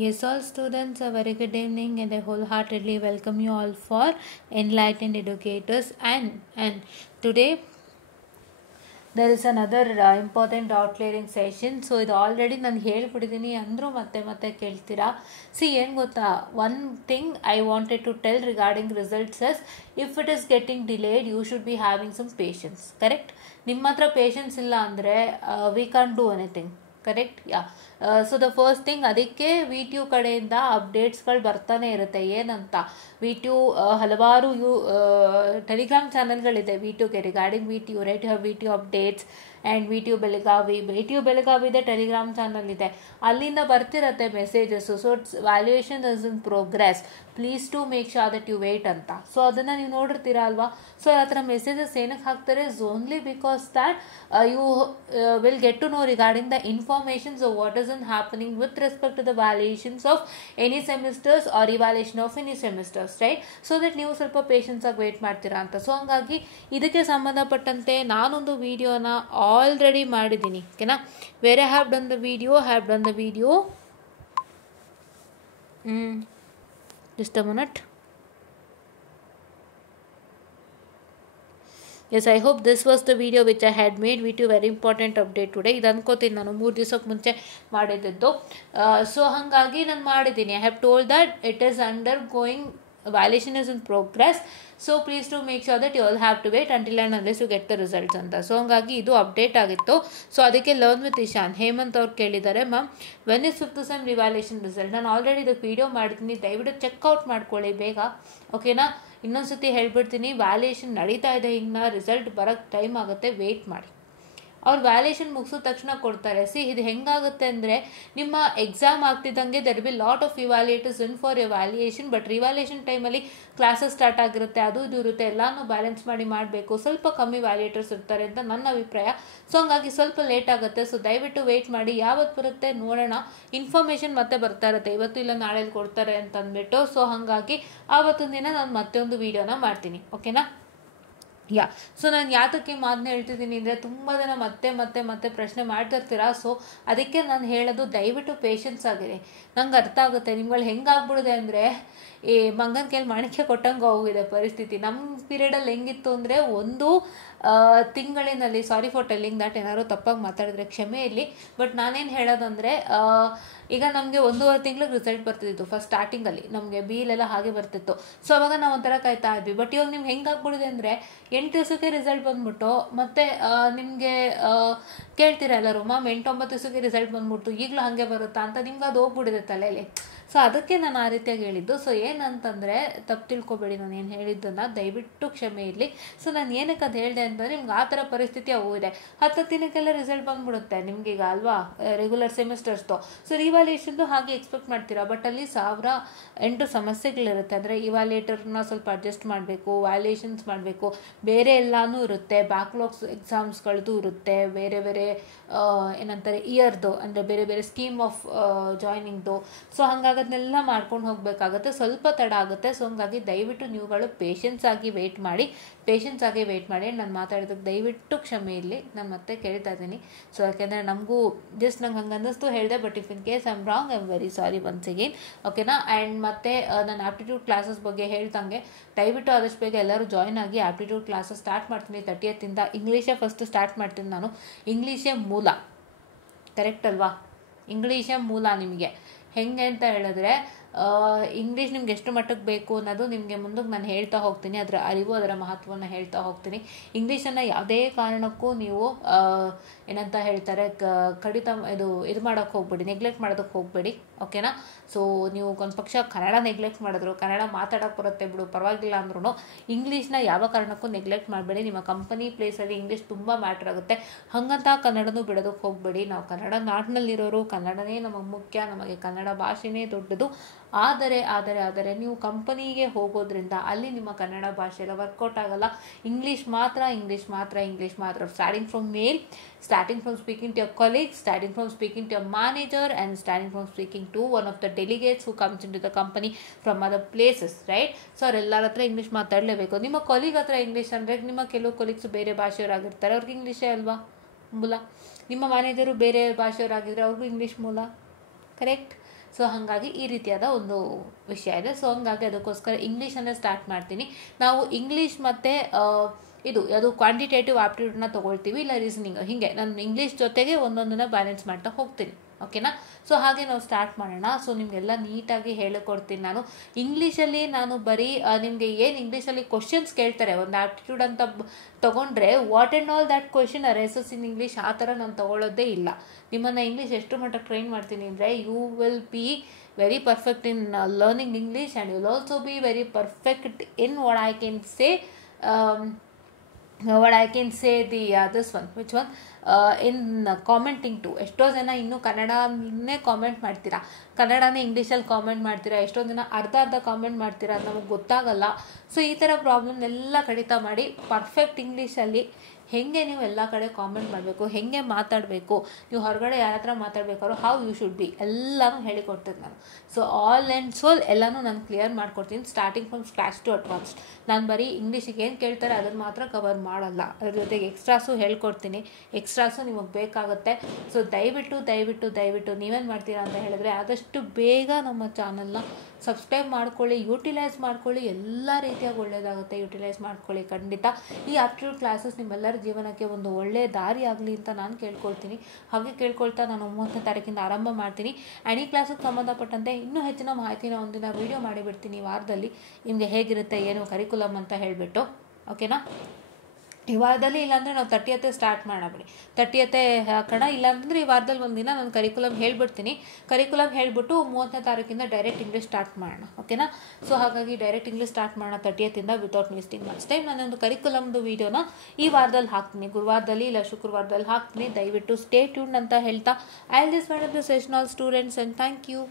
Yes, all students, a very good evening, and I wholeheartedly welcome you all for Enlightened Educators. And today there is another important doubt clearing session. So ಇದು already ನಾನು ಹೇಳ್ಬಿಟ್ಟಿದ್ದೀನಿ, ಅಂದರೂ ಮತ್ತೆ ಕೇಳ್ತೀರಾ. See ಏನು ಗೊತ್ತಾ, one thing I wanted to tell regarding results as if it is getting delayed you should be having some patience. Correct? ನಿಮ್ಮ ಹತ್ರ ಪೇಷನ್ಸ್ ಇಲ್ಲ ಅಂದರೆ we can't do anything. Correct? Yeah. So the first thing, ಅದಕ್ಕೆ V T U ಕಡೆಯಿಂದ ಅಪ್ಡೇಟ್ಸ್ಗಳು ಬರ್ತಾನೆ ಇರುತ್ತೆ. ಏನಂತ, ವಿ ಟಿ ಯು ಹಲವಾರು ಟೆಲಿಗ್ರಾಮ್ ಚಾನಲ್ಗಳಿದೆ ವಿ ಟಿ ಯುಗೆ regarding V T you, right? You have V T U updates and V T U Belagavi ಇದೆ, ಟೆಲಿಗ್ರಾಮ್ ಚಾನಲ್ ಇದೆ, ಅಲ್ಲಿಂದ ಬರ್ತಿರತ್ತೆ messages. So it's valuation is in progress, please to make sure that you wait ಅಂತ. So ಅದನ್ನು ನೀವು ನೋಡಿರ್ತೀರಾ ಅಲ್ವಾ? So ಆ ಥರ ಮೆಸೇಜಸ್ ಏನಕ್ಕೆ ಹಾಕ್ತಾರೆ? Only because that you will get to know regarding the informations of what is in happening with respect to the valuations of any semesters or evaluation of any semesters, right? So that ನೀವು ಸ್ವಲ್ಪ patience ಆಗಿ wait ಮಾಡ್ತೀರಾ ಅಂತ. So ಹಂಗಾಗಿ ಇದಕ್ಕೆ ಸಂಬಂಧಪಟ್ಟಂತೆ ನಾನೊಂದು ವಿಡಿಯೋನ ಆಲ್ರೆಡಿ ಮಾಡಿದ್ದೀನಿ, ಓಕೆನಾ? Where I have done the video just a minute. Yes, I hope this was the video which I had made with you. Very important update today. ಇದು ಅನ್ಕೋತೀನಿ ನಾನು 3 ದಿವಸಕ್ಕೆ ಮುಂಚೆ ಮಾಡಿದ್ದು. ಸೊ ಹಾಗಾಗಿ ನಾನು ಮಾಡಿದ್ದೀನಿ. I have told that it is undergoing, valuation is in progress. So please to make sure that you all have to wait until and unless you get the results ಅಂತ. So ಹಂಗಾಗಿ ಇದು update ಆಗಿತ್ತು. So ಅದಕ್ಕೆ learn with Ishan Hemant ಅವ್ರು ಕೇಳಿದ್ದಾರೆ, ma'am when is 5th sem revaluation result? ನಾನು already ಇದಕ್ಕೆ video ಮಾಡಿದ್ದೀನಿ, ದಯವಿಟ್ಟು ಚೆಕ್ಔಟ್ ಮಾಡ್ಕೊಳ್ಳಿ ಬೇಗ, ಓಕೆನಾ? ಇನ್ನೊಂದ್ಸತಿ ಹೇಳ್ಬಿಡ್ತೀನಿ, ವ್ಯಾಲ್ಯೂಯೇಷನ್ ನಡೀತಾ ಇದೆ, ಇನ್ನು ರಿಸಲ್ಟ್ ಬರೋಕ್ಕೆ ಟೈಮ್ ಆಗುತ್ತೆ, ವೆಯ್ಟ್ ಮಾಡಿ. ಅವ್ರು ವ್ಯಾಲ್ಯೂಯೇಷನ್ ಮುಗಿಸಿದ ತಕ್ಷಣ ಕೊಡ್ತಾರೆ. ಸಿ ಇದು ಹೆಂಗಾಗುತ್ತೆ ಅಂದರೆ, ನಿಮ್ಮ ಎಕ್ಸಾಮ್ ಆಗ್ತಿದ್ದಂಗೆ there be lot of evaluators in for evaluation, but revaluation ಟೈಮಲ್ಲಿ ಕ್ಲಾಸಸ್ ಸ್ಟಾರ್ಟ್ ಆಗಿರುತ್ತೆ, ಅದು ಇದು ಇರುತ್ತೆ, ಎಲ್ಲನೂ ಬ್ಯಾಲೆನ್ಸ್ ಮಾಡಿ ಮಾಡಬೇಕು. ಸ್ವಲ್ಪ ಕಮ್ಮಿ ವ್ಯಾಲ್ಯೂಯೇಟರ್ಸ್ ಇರ್ತಾರೆ ಅಂತ ನನ್ನ ಅಭಿಪ್ರಾಯ. ಸೊ ಹಂಗಾಗಿ ಸ್ವಲ್ಪ ಲೇಟ್ ಆಗುತ್ತೆ. ಸೊ ದಯವಿಟ್ಟು ವೆಯ್ಟ್ ಮಾಡಿ, ಯಾವತ್ತು ಬರುತ್ತೆ ನೋಡೋಣ. ಇನ್ಫಾರ್ಮೇಷನ್ ಮತ್ತೆ ಬರ್ತಾ ಇರುತ್ತೆ, ಇವತ್ತು ಇಲ್ಲ ನಾಳೆಲ್ಲಿ ಕೊಡ್ತಾರೆ ಅಂತ ಅಂದ್ಬಿಟ್ಟು. ಸೊ ಹಾಗಾಗಿ ಆವತ್ತಿನ ದಿನ ನಾನು ಮತ್ತೆ ಒಂದು ವೀಡಿಯೋನ ಮಾಡ್ತೀನಿ, ಓಕೆನಾ? ಯಾ. ಸೊ ನಾನು ಯಾತಕ್ಕೆ ಮಾತನ್ನ ಹೇಳ್ತಿದ್ದೀನಿ ಅಂದರೆ, ತುಂಬ ಜನ ಮತ್ತೆ ಪ್ರಶ್ನೆ ಮಾಡ್ತಿರ್ತೀರಾ. ಸೊ ಅದಕ್ಕೆ ನಾನು ಹೇಳೋದು, ದಯವಿಟ್ಟು ಪೇಷನ್ಸ್ ಆಗಿರಿ. ನಂಗೆ ಅರ್ಥ ಆಗುತ್ತೆ ನಿಮ್ಗಳು ಹೆಂಗಾಗ್ಬಿಡಿದೆ ಅಂದರೆ, ಈ ಮಂಗನ ಕೈಲಿ ಮಾಣಿಕ್ಯ ಕೊಟ್ಟಂಗೆ ಹೋಗಿದೆ ಪರಿಸ್ಥಿತಿ. ನಮ್ಮ ಪೀರಿಯಡಲ್ಲಿ ಹೆಂಗಿತ್ತು ಅಂದರೆ, ಒಂದು ತಿಂಗಳಿನಲ್ಲಿ, ಸಾರಿ ಫಾರ್ ಟೆಲ್ಲಿಂಗ್ ದ್ಯಾಟ್, ಏನಾದ್ರು ತಪ್ಪಾಗಿ ಮಾತಾಡಿದ್ರೆ ಕ್ಷಮೆ ಇರಲಿ, ಬಟ್ ನಾನೇನು ಹೇಳೋದಂದರೆ, ಈಗ ನಮಗೆ 1.5 ತಿಂಗಳಿಗೆ ರಿಸಲ್ಟ್ ಬರ್ತಿತ್ತು ಫಸ್ಟ್ ಸ್ಟಾರ್ಟಿಂಗಲ್ಲಿ, ನಮಗೆ ಬೀಲೆಲ್ಲ ಹಾಗೆ ಬರ್ತಿತ್ತು. ಸೊ ಅವಾಗ ನಾವು ಒಂಥರ ಕಾಯ್ತಾ ಇದ್ವಿ. ಬಟ್ ಇವಾಗ ನಿಮ್ಗೆ ಹೆಂಗಾಗ್ಬಿಡಿದೆ ಅಂದರೆ, 8 ದಿವಸಕ್ಕೆ ರಿಸಲ್ಟ್ ಬಂದ್ಬಿಟ್ಟು ಮತ್ತೆ ನಿಮಗೆ ಕೇಳ್ತೀರ ಎಲ್ಲರೂ, ಮ್ಯಾಮ್ 8-9 ದಿವಸಕ್ಕೆ ರಿಸಲ್ಟ್ ಬಂದ್ಬಿಡ್ತು, ಈಗಲೂ ಹಾಗೆ ಬರುತ್ತಾ ಅಂತ ನಿಮ್ಗೆ ಅದು ಹೋಗ್ಬಿಡಿದೆ ತಲೆಯಲ್ಲಿ. ಸೊ ಅದಕ್ಕೆ ನಾನು ಆ ರೀತಿಯಾಗಿ ಹೇಳಿದ್ದು. ಸೊ ಏನಂತಂದರೆ, ತಪ್ಪು ತಿಳ್ಕೊಬೇಡಿ ನಾನು ಏನು ಹೇಳಿದ್ದನ್ನು, ದಯವಿಟ್ಟು ಕ್ಷಮೆ ಇರಲಿ. ಸೊ ನಾನು ಏನಕ್ಕೆ ಅದು ಹೇಳಿದೆ ಅಂತಂದರೆ, ನಿಮ್ಗೆ ಆ ಥರ ಪರಿಸ್ಥಿತಿ ಅವು ಇದೆ. 10 ದಿನಕ್ಕೆಲ್ಲ ರಿಸಲ್ಟ್ ಬಂದ್ಬಿಡುತ್ತೆ ನಿಮಗೀಗ ಅಲ್ವಾ, ರೆಗ್ಯುಲರ್ ಸೆಮಿಸ್ಟರ್ಸ್ದು. ಸೊ ರಿವ್ಯಾಲ್ಯೂಯೇಷನ್ದು ಹಾಗೆ ಎಕ್ಸ್ಪೆಕ್ಟ್ ಮಾಡ್ತೀರಾ, ಬಟ್ ಅಲ್ಲಿ 1008 ಸಮಸ್ಯೆಗಳಿರುತ್ತೆ. ಅಂದರೆ ಇವ್ಯಾಲ್ಯೂಯೇಟರ್ನ ಸ್ವಲ್ಪ ಅಡ್ಜಸ್ಟ್ ಮಾಡಬೇಕು, ವ್ಯಾಲ್ಯೂಯೇಷನ್ಸ್ ಮಾಡಬೇಕು, ಬೇರೆ ಎಲ್ಲನೂ ಇರುತ್ತೆ, ಬ್ಯಾಕ್ಲಾಗ್ಸ್ ಎಕ್ಸಾಮ್ಸ್ಗಳದ್ದು ಇರುತ್ತೆ, ಬೇರೆ ಏನಂತಾರೆ ಇಯರ್ದು, ಅಂದರೆ ಬೇರೆ ಸ್ಕೀಮ್ ಆಫ್ ಜಾಯ್ನಿಂಗ್ದು. ಸೊ ಹಾಗಾಗೋದನ್ನೆಲ್ಲ ಮಾಡ್ಕೊಂಡು ಹೋಗಬೇಕಾಗುತ್ತೆ, ಸ್ವಲ್ಪ ತಡ ಆಗುತ್ತೆ. ಸೊ ಹಂಗಾಗಿ ದಯವಿಟ್ಟು ನೀವುಗಳು ಪೇಷನ್ಸ್ ಆಗಿ ವೆಯ್ಟ್ ಮಾಡಿ. ನಾನು ಮಾತಾಡೋದಕ್ಕೆ ದಯವಿಟ್ಟು ಕ್ಷಮೆ ಇರಲಿ, ನಾನು ಮತ್ತೆ ಕೇಳ್ತಾ ಇದ್ದೀನಿ. ಸೊ ಯಾಕೆಂದರೆ ನಮಗೂ ಜಸ್ಟ್ ನಂಗೆ ಹಂಗೆ ಅನ್ನಿಸ್ತು ಹೇಳಿದೆ, but if in case I am wrong I am very sorry once again, ಓಕೆನಾ? ಆ್ಯಂಡ್ ಮತ್ತೆ ನಾನು ಆಪ್ಟಿಟ್ಯೂಡ್ ಕ್ಲಾಸಸ್ ಬಗ್ಗೆ ಹೇಳ್ದಂಗೆ, ದಯವಿಟ್ಟು ಆದಷ್ಟು ಬೇಗ ಎಲ್ಲರೂ ಜಾಯ್ನ್ ಆಗಿ. ಆಪ್ಟಿಟ್ಯೂಡ್ ಕ್ಲಾಸಸ್ ಸ್ಟಾರ್ಟ್ ಮಾಡ್ತೀನಿ 30th. ಇಂಗ್ಲೀಷೇ ಫಸ್ಟ್ ಸ್ಟಾರ್ಟ್ ಮಾಡ್ತೀನಿ ನಾನು. ಇಂಗ್ಲೀಷೇ ಮೂಲ, ಕರೆಕ್ಟ್ ಅಲ್ವಾ? ಇಂಗ್ಲೀಷೇ ಮೂಲ ನಿಮಗೆ. ಹೆಂಗೆ ಅಂತ ಹೇಳಿದ್ರೆ, ಇಂಗ್ಲೀಷ್ ನಿಮ್ಗೆ ಎಷ್ಟು ಮಟ್ಟಕ್ಕೆ ಬೇಕು ಅನ್ನೋದು ನಿಮಗೆ ಮುಂದಕ್ಕೆ ನಾನು ಹೇಳ್ತಾ ಹೋಗ್ತೀನಿ, ಅದರ ಅರಿವು, ಅದರ ಮಹತ್ವವನ್ನು ಹೇಳ್ತಾ ಹೋಗ್ತೀನಿ. ಇಂಗ್ಲೀಷನ್ನು ಯಾವುದೇ ಕಾರಣಕ್ಕೂ ನೀವು ಏನಂತ ಹೇಳ್ತಾರೆ, ಕಡಿತ ಇದು ಮಾಡೋಕ್ಕೆ ಹೋಗ್ಬೇಡಿ, ನೆಗ್ಲೆಕ್ಟ್ ಮಾಡೋದಕ್ಕೆ ಹೋಗಬೇಡಿ, ಓಕೆನಾ? ಸೊ ನೀವು ಒಂದು ಪಕ್ಷ ಕನ್ನಡ ನೆಗ್ಲೆಕ್ಟ್ ಮಾಡಿದ್ರು, ಕನ್ನಡ ಮಾತಾಡೋಕ್ಕೆ ಬರುತ್ತೆ ಬಿಡು ಪರವಾಗಿಲ್ಲ ಅಂದ್ರೂ, ಇಂಗ್ಲೀಷ್ನ ಯಾವ ಕಾರಣಕ್ಕೂ ನೆಗ್ಲೆಕ್ಟ್ ಮಾಡಬೇಡಿ. ನಿಮ್ಮ ಕಂಪನಿ ಪ್ಲೇಸಲ್ಲಿ ಇಂಗ್ಲೀಷ್ ತುಂಬ ಮ್ಯಾಟ್ರ್ ಆಗುತ್ತೆ. ಹಾಗಂತ ಕನ್ನಡನೂ ಬಿಡೋದಕ್ಕೆ ಹೋಗಬೇಡಿ. ನಾವು ಕನ್ನಡ ನಾಡಿನಲ್ಲಿರೋರು, ಕನ್ನಡನೇ ನಮಗೆ ಮುಖ್ಯ, ನಮಗೆ ಕನ್ನಡ ಭಾಷೆನೇ ದೊಡ್ಡದು. ಆದರೆ ನೀವು ಕಂಪನಿಗೆ ಹೋಗೋದ್ರಿಂದ ಅಲ್ಲಿ ನಿಮ್ಮ ಕನ್ನಡ ಭಾಷೆ ಎಲ್ಲ ವರ್ಕೌಟ್ ಆಗಲ್ಲ. ಇಂಗ್ಲೀಷ್ ಮಾತ್ರ. Starting from mail, starting from speaking to your colleagues, starting from speaking to your manager, and starting from speaking to one of the delegates who comes into the company from other places, right? So ಅವರೆಲ್ಲರ ಹತ್ರ English ಮಾತಾಡಲೇಬೇಕು. ನಿಮ್ಮ colleague ಹತ್ರ English ಅಂದರೆ, ನಿಮ್ಮ ಕೆಲವು colleagues ಬೇರೆ ಭಾಷೆಯವರಾಗಿರ್ತಾರೆ, ಅವ್ರಿಗೆ ಇಂಗ್ಲೀಷೇ ಅಲ್ವಾ ಮೂಲ. ನಿಮ್ಮ ಮ್ಯಾನೇಜರು ಬೇರೆ ಭಾಷೆಯವರಾಗಿದ್ದರೆ ಅವ್ರಿಗೂ ಇಂಗ್ಲೀಷ್ ಮೂಲ, ಕರೆಕ್ಟ್? ಸೊ ಹಾಗಾಗಿ ಈ ರೀತಿಯಾದ ಒಂದು ವಿಷಯ ಇದೆ. ಸೊ ಹಾಗಾಗಿ ಅದಕ್ಕೋಸ್ಕರ ಇಂಗ್ಲೀಷನ್ನೇ ಸ್ಟಾರ್ಟ್ ಮಾಡ್ತೀನಿ. ನಾವು ಇಂಗ್ಲೀಷ್ ಮತ್ತು ಅದು ಕ್ವಾಂಟಿಟೇಟಿವ್ ಆಪ್ಟಿಟ್ಯೂಡ್ನ ತೊಗೊಳ್ತೀವಿ, ಇಲ್ಲ ರೀಸನಿಂಗ್, ಹೀಗೆ ನಾನು ಇಂಗ್ಲೀಷ್ ಜೊತೆಗೆ ಒಂದೊಂದನ್ನು ಬ್ಯಾಲೆನ್ಸ್ ಮಾಡ್ತಾ ಹೋಗ್ತೀನಿ. ಓಕೆನಾ? ಸೊ ಹಾಗೆ ನಾವು ಸ್ಟಾರ್ಟ್ ಮಾಡೋಣ. ಸೊ ನಿಮಗೆಲ್ಲ ನೀಟಾಗಿ ಹೇಳಿಕೊಡ್ತೀನಿ ನಾನು. ಇಂಗ್ಲೀಷಲ್ಲಿ ನಾನು ಬರೀ ನಿಮಗೆ ಏನು ಇಂಗ್ಲೀಷಲ್ಲಿ ಕ್ವಶನ್ಸ್ ಕೇಳ್ತಾರೆ, ಒಂದು ಆಪ್ಟಿಟ್ಯೂಡ್ ಅಂತ ತೊಗೊಂಡ್ರೆ what and all that question arises in English, ಆ ಥರ ನಾನು ತೊಗೊಳ್ಳೋದೇ ಇಲ್ಲ. ನಿಮ್ಮನ್ನು ಇಂಗ್ಲೀಷ್ ಎಷ್ಟು ಮಟ್ಟ ಟ್ರೈನ್ ಮಾಡ್ತೀನಿ ಅಂದರೆ you will be very perfect in learning English, and you will also be very perfect in what I can say the this one, which one, in commenting too. ಎಷ್ಟೋ ಜನ ಇನ್ನೂ ಕನ್ನಡನೇ ಕಾಮೆಂಟ್ ಮಾಡ್ತೀರಾ, ಕನ್ನಡನೇ ಇಂಗ್ಲೀಷಲ್ಲಿ ಕಾಮೆಂಟ್ ಮಾಡ್ತೀರಾ, ಎಷ್ಟೋ ಜನ ಅರ್ಧ ಕಾಮೆಂಟ್ ಮಾಡ್ತೀರಾ, ಅದು ನಮಗೆ ಗೊತ್ತಾಗಲ್ಲ. ಸೊ ಈ ಥರ ಪ್ರಾಬ್ಲಮ್ನೆಲ್ಲ ಕಡಿತ ಮಾಡಿ ಪರ್ಫೆಕ್ಟ್ ಇಂಗ್ಲೀಷಲ್ಲಿ ಹೇಗೆ ನೀವು ಎಲ್ಲ ಕಡೆ ಕಾಮೆಂಟ್ ಮಾಡಬೇಕು, ಹೇಗೆ ಮಾತಾಡಬೇಕು, ನೀವು ಹೊರಗಡೆ ಯಾರ ಹತ್ರ ಮಾತಾಡಬೇಕಾದ್ರೂ ಹೌ ಯು ಶುಡ್ ಬಿ, ಎಲ್ಲನೂ ಹೇಳಿಕೊಡ್ತೀನಿ ನಾನು. ಸೊ ಆಲ್ ಆ್ಯಂಡ್ ಸೋಲ್ ಎಲ್ಲನೂ ನಾನು ಕ್ಲಿಯರ್ ಮಾಡ್ಕೊಡ್ತೀನಿ, starting from scratch to advanced. ನಾನು ಬರೀ ಇಂಗ್ಲೀಷಿಗೆ ಏನು ಕೇಳ್ತಾರೆ ಅದನ್ನು ಮಾತ್ರ ಕವರ್ ಮಾಡಲ್ಲ, ಅದ್ರ ಜೊತೆಗೆ ಎಕ್ಸ್ಟ್ರಾಸು ಹೇಳ್ಕೊಡ್ತೀನಿ, ಎಕ್ಸ್ಟ್ರಾಸು ನಿಮಗೆ ಬೇಕಾಗುತ್ತೆ. ಸೊ ದಯವಿಟ್ಟು ನೀವೇನು ಮಾಡ್ತೀರಾ ಅಂತ ಹೇಳಿದ್ರೆ ಆದಷ್ಟು ಬೇಗ ನಮ್ಮ ಚಾನಲ್ನ ಸಬ್ಸ್ಕ್ರೈಬ್ ಮಾಡ್ಕೊಳ್ಳಿ, ಯೂಟಿಲೈಸ್ ಮಾಡ್ಕೊಳ್ಳಿ, ಎಲ್ಲ ರೀತಿಯಾಗಿ ಒಳ್ಳೆಯದಾಗುತ್ತೆ, ಯೂಟಿಲೈಸ್ ಮಾಡ್ಕೊಳ್ಳಿ ಖಂಡಿತ. ಈ ಆಪ್ಟಿಟ್ಯೂಡ್ ಕ್ಲಾಸಸ್ ನಿಮ್ಮೆಲ್ಲರ ಜೀವನಕ್ಕೆ ಒಂದು ಒಳ್ಳೆಯ ದಾರಿ ಆಗಲಿ ಅಂತ ನಾನು ಕೇಳ್ಕೊಳ್ತೀನಿ. ಹಾಗೆ ಕೇಳ್ಕೊಳ್ತಾ ನಾನು 30ನೇ ತಾರೀಕಿಂದ ಆರಂಭ ಮಾಡ್ತೀನಿ. ಆ್ಯಂಡ್ ಈ ಕ್ಲಾಸಿಗೆ ಸಂಬಂಧಪಟ್ಟಂತೆ ಇನ್ನೂ ಹೆಚ್ಚಿನ ಮಾಹಿತಿನ ಒಂದಿನ ವೀಡಿಯೋ ಮಾಡಿಬಿಡ್ತೀನಿ ವಾರದಲ್ಲಿ, ನಿಮಗೆ ಹೇಗಿರುತ್ತೆ ಏನು ಕರಿಕುಲಮ್ ಅಂತ ಹೇಳಿಬಿಟ್ಟು. ಓಕೆನಾ? ಈ ವಾರದಲ್ಲಿ ಇಲ್ಲಾಂದರೆ ನಾವು 30th ಸ್ಟಾರ್ಟ್ ಮಾಡಬಿಡಿ, 30th ಹಾಕೋಣ. ಇಲ್ಲಾಂದರೆ ಈ ವಾರದಲ್ಲಿ ಒಂದಿನ ನಾನು ಕರಿಕುಲಮ್ ಹೇಳ್ಬಿಡ್ತೀನಿ. ಕರಿಕುಲಮ್ ಹೇಳಿಬಿಟ್ಟು 30ನೇ ತಾರೀಕಿಂದ ಡೈರೆಕ್ಟ್ ಇಂಗ್ಲೀಷ್ ಸ್ಟಾರ್ಟ್ ಮಾಡೋಣ. ಓಕೆನಾ? ಸೊ ಹಾಗಾಗಿ ಡೈರೆಕ್ಟ್ ಇಂಗ್ಲೀಷ್ ಸ್ಟಾರ್ಟ್ ಮಾಡೋಣ 30th without wasting much time. ನಾನೊಂದು ಕರಿಕುಲಮ್ದು ವೀಡಿಯೋನ ಈ ವಾರದಲ್ಲಿ ಹಾಕ್ತೀನಿ, ಗುರುವಾರದಲ್ಲಿ ಇಲ್ಲ ಶುಕ್ರವಾರದಲ್ಲಿ ಹಾಕ್ತೀನಿ. ದಯವಿಟ್ಟು ಸ್ಟೇ ಟ್ಯೂನ್ಡ್ ಅಂತ ಹೇಳ್ತಾ I will this the session all students, and thank you.